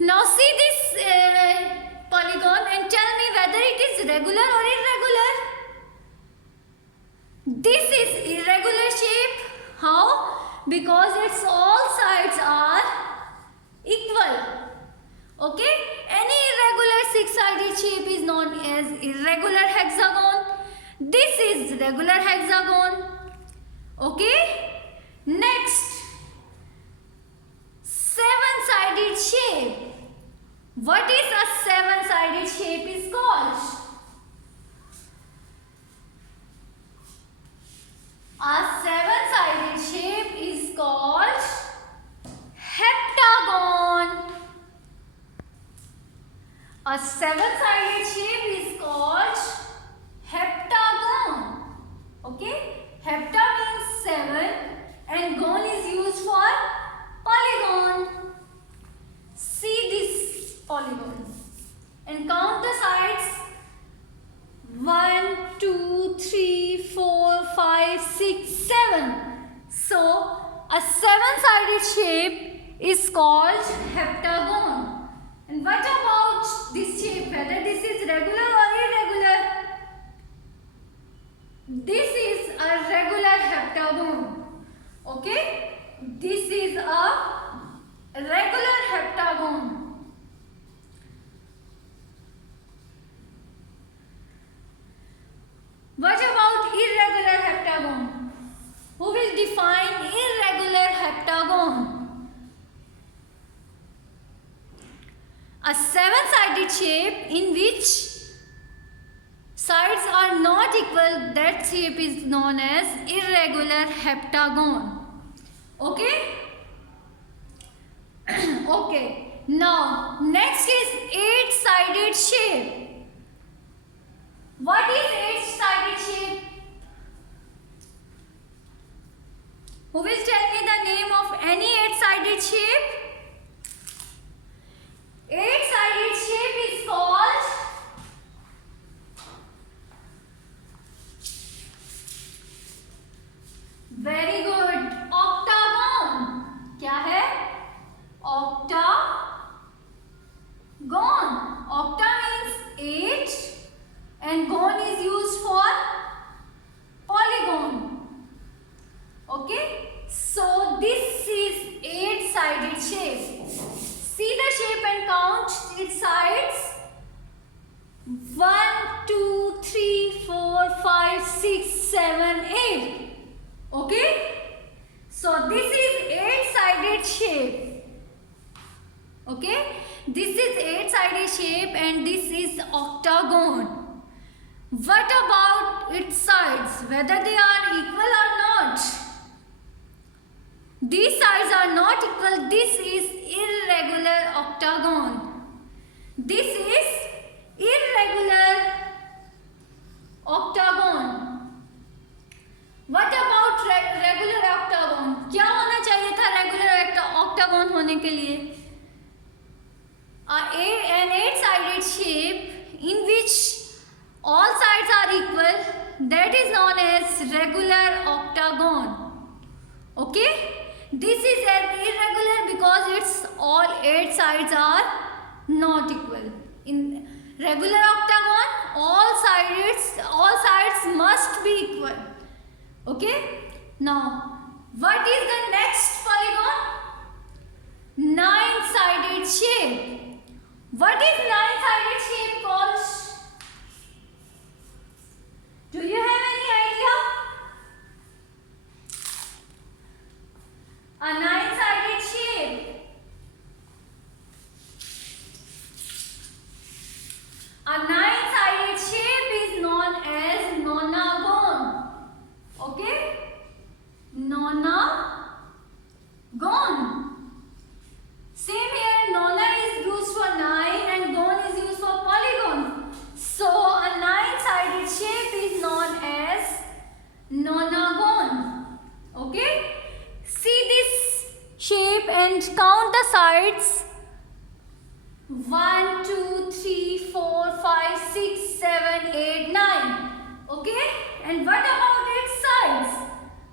Now see this polygon and tell me whether it is regular or irregular. This is irregular shape. How? Because its all sides are equal. Okay? Any irregular six-sided shape is known as irregular hexagon. This is regular hexagon. Okay? Next, seven-sided shape. What is a seven-sided shape is called? A seven-sided shape is called heptagon. A seven-sided shape is called heptagon. Okay? Hepta means seven and gon is used for polygon. See this polygon and count the sides. 1, 2, 3, 4, 5, 6, 7. So, a seven-sided shape is called heptagon. And what about this shape? Whether this is regular or irregular? This is a regular heptagon. Okay? This is a regular heptagon. What about irregular heptagon? Who will define irregular heptagon? A seven-sided shape in which sides are not equal, that shape is known as irregular heptagon. Okay? Okay. Now, next is eight-sided shape. What is eight-sided shape? Who will tell me the name of any eight-sided shape? Eight-sided shape is called very good octagon. क्या है? Octagon. Octa means eight and gon is used for polygon. Okay? So this is eight-sided shape. See the shape and count its sides. 1, 2, 3, 4, 5, 6, 7, 8. Okay? So this is eight-sided shape. Okay? This is eight-sided shape and this is octagon. What about its sides? Whether they are equal or not? These sides are not equal. This is irregular octagon. This is irregular octagon. What about regular octagon? क्या होना चाहिए था regular octagon होने के लिए? An eight-sided shape in which all sides are equal, that is known as regular octagon. Okay? This is an irregular because its all eight sides are not equal. In regular octagon, all sides must be equal. Okay? Now, what is the next polygon? Nine-sided shape. What is nine-sided shape called? Do you have any idea? A nine-sided shape. A nine-sided shape is known as nonagon. Okay? Nonagon. Same here, nona is used for nine and gon is used for polygon. So a nine-sided shape is known as nonagon. Okay? See this shape and count the sides. 1, 2, 3, 4, 5, 6, 7, 8, 9. Okay? And what about its sides?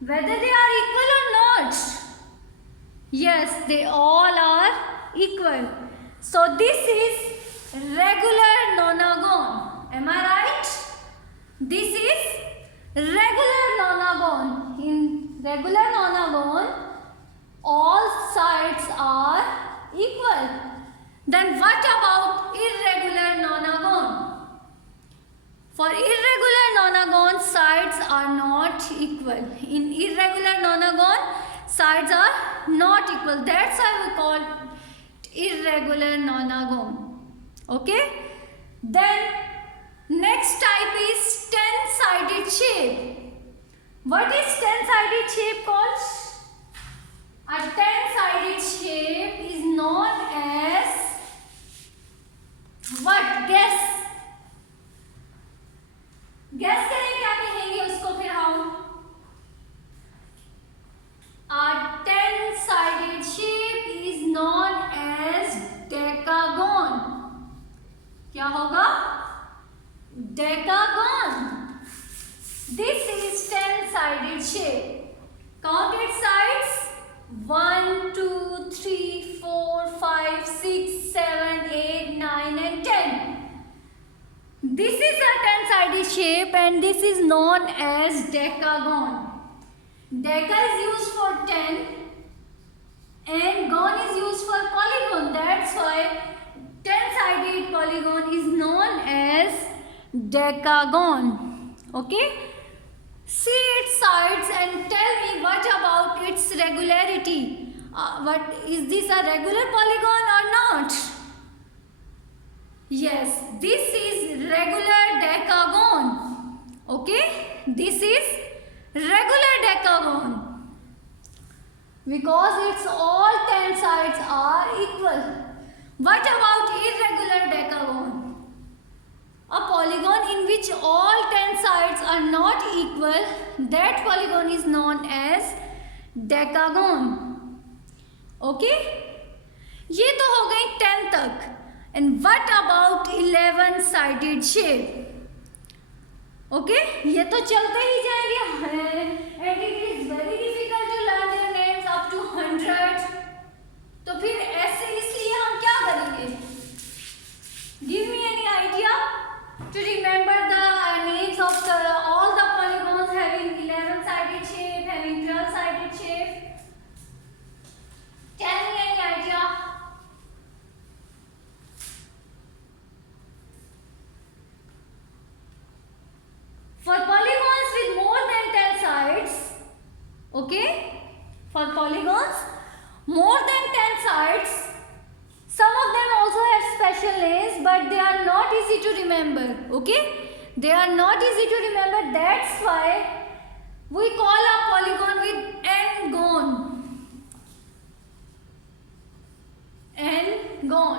Whether they are equal or not? Yes, they all are equal. So this is regular nonagon. Am I right? This is regular nonagon. In regular nonagon, all sides are equal. Then what about irregular nonagon? For irregular nonagon, sides are not equal. In irregular nonagon, sides are not equal. That's why we call it irregular nonagon. Okay? Then next type is 10-sided shape. What is 10-sided shape called? A 10-sided shape is known as what? Guess. Gas करें क्या कहेंगे उसको फिर हम? A 10-sided shape is known as decagon. क्या होगा? Decagon. This is 10-sided shape. Count its sides. 1, 2, 3, 4, 5, 6, 7, 8, 9 and 10. This is a 10-sided shape and this is known as decagon. Deca is used for 10 and gon is used for polygon. That's why 10-sided polygon is known as decagon. Okay? See its sides and tell me what about its regularity. What is this a regular polygon or not? Yes, this is regular decagon. Okay, this is regular decagon because its all 10 sides are equal. What about irregular decagon? A polygon in which all 10 sides are not equal, that polygon is known as decagon. Okay, ये तो हो गई 10 तक. And what about 11-sided shape? Okay, ये तो चलते ही जाएंगे. And it is very difficult to learn their names up to 100. तो फिर ऐसे इसलिए हम क्या करेंगे? Give me any idea to remember the names of all the polygons having 11-sided shape, having 12-sided shape. Tell me any idea. For polygons with more than 10 sides, okay, for polygons more than 10 sides, some of them also have special names but they are not easy to remember, okay, they are not easy to remember. That's why we call a polygon with n-gon. N-gon.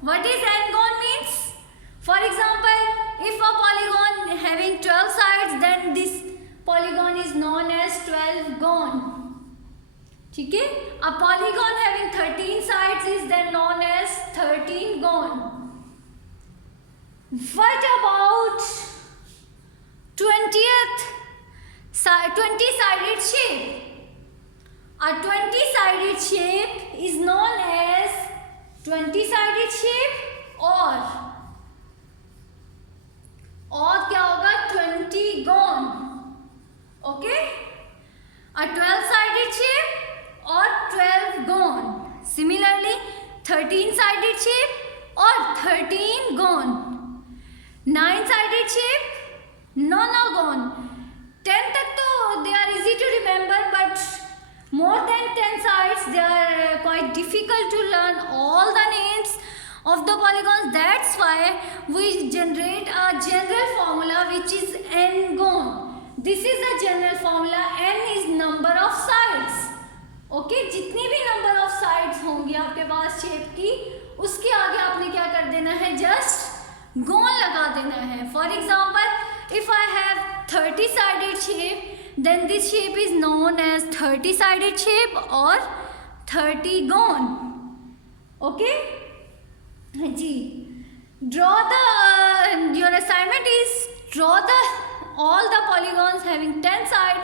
What is n-gon means? For example, if a polygon having 12 sides, then this polygon is known as 12-gon. ठीक है? A polygon having 13 sides is then known as 13-gon. What about 20-sided shape? A 20-sided shape is known as 20-sided shape और क्या होगा? 20-gon. Okay? A 12-sided shape or 12-gon. Similarly, 13-sided shape or 13-gon. 9-sided shape, nonagon. 10 तक तो they are easy to remember, but more than 10 sides they are quite difficult to learn all the names of the polygons. That's why we generate a general formula which is n-gon. This is the general formula. n is number of sides. Okay, जितनी भी number of sides होंगी आपके पास shape की, उसके आगे आपने क्या कर देना है? Just gon लगा देना है. For example, if I have 30-sided shape, then this shape is known as 30-sided shape or 30-gon. Okay? Ji. Draw the your assignment is draw the all the polygons having 10 sides.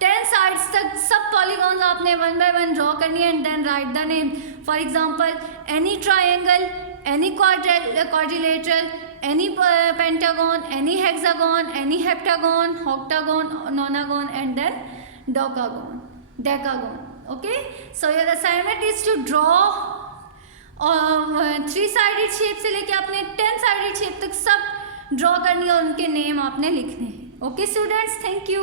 10 sides तक सब polygons आपने one by one draw करनी है and then write the name. For example, any triangle any quadrilateral, any pentagon, any hexagon, any heptagon, octagon, nonagon, and then decagon. Okay, so your assignment is to draw 3-sided shape से लेके आपने 10-sided shape तक सब draw करनी है और उनके name आपने लिखने हैं. Okay students, thank you.